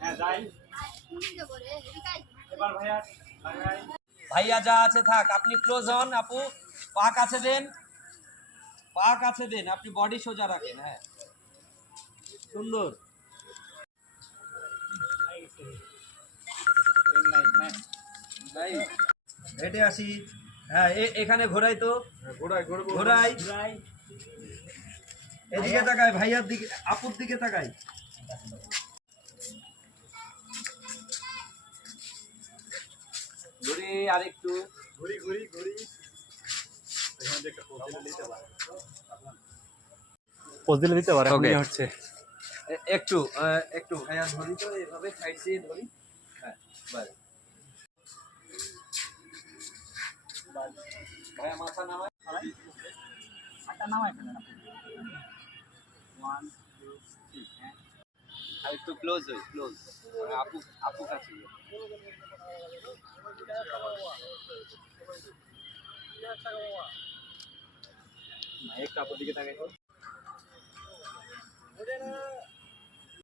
হ্যাঁ যাই এবার ভাইয়া লাগাই। ভাইয়া যা আছে থাক, আপনি ক্লোজ হন। আপু পা কাছে দেন, পা কাছে দেন, আপনি বডি সোজা রাখেন। হ্যাঁ সুন্দর। ভাই হেঁটে আসি। হ্যাঁ এখানে ঘোরাই তো, ঘোরাই। এদিকে তাকাই, ভাইয়ার দিকে, আপুর দিকে তাকাই। ঘুরি আরেকটু, ঘুরি ঘুরি ঘুরি এখানে একটা পোজ দিতে পারে, পোজ দিলে দিতে পারে। Okay. হচ্ছে একটু একটু ভাইয়া ধরি তো, এভাবে সাইড দিয়ে ধরি। হ্যাঁ বাস। ভাইয়া মাথা নামায়, আটা নামাই ফেলেন আপনি। 1 2 3 হ্যাঁ আর একটু ক্লোজ হই, ক্লোজ। আপু আপু কাছে যাই। একটু আপুর দিকে তাকাই তো।